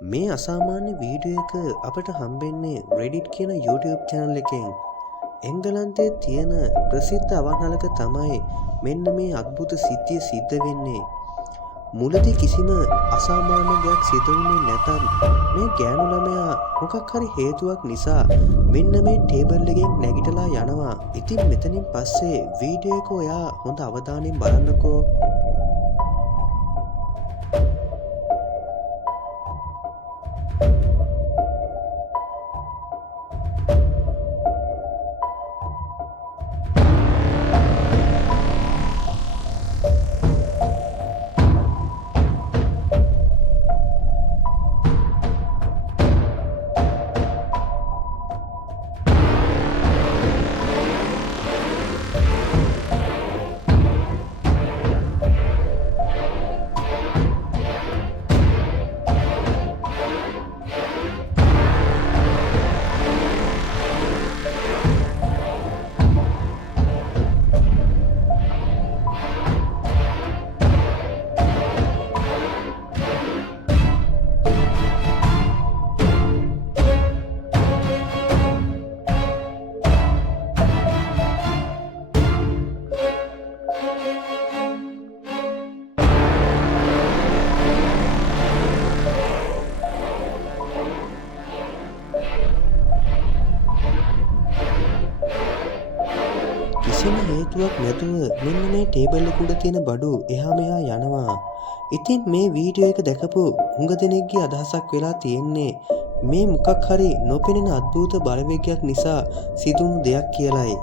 මේ අසාමාන්‍ය වීඩියෝ එක අපට හම්බෙන්නේ Reddit කියන YouTube channel එකෙන්. එංගලන්තයේ තියෙන ප්‍රසිද්ධ අවහනලක තමයි මෙන්න මේ අద్భుත සිද්ධිය සිද්ධ වෙන්නේ. මුලදී කිසිම අසාමාන්‍ය දෙයක් සිදු වුණේ නැතත් මේ ගෑනු ළමයා මොකක් හරි හේතුවක් නිසා මෙන්න මේ ටේබල් එකෙන් නැගිටලා යනවා. ඉතින් මෙතනින් පස්සේ වීඩියෝ එක ඔයා හොඳ අවධානයෙන් බලන්නකෝ. කිසිම හේතුවක් නැතුව මෙන්න මේ ටේබල් එක උඩ තියෙන බඩු එහා මෙහා යනවා. ඉතින් මේ වීඩියෝ එක දැකපු හුඟ දෙනෙක්ගේ අදහසක් වෙලා තියෙන්නේ මේ මොකක් හරි නොපෙනෙන අద్భుත බලවේගයක් නිසා සිදුණු දෙයක් කියලායි.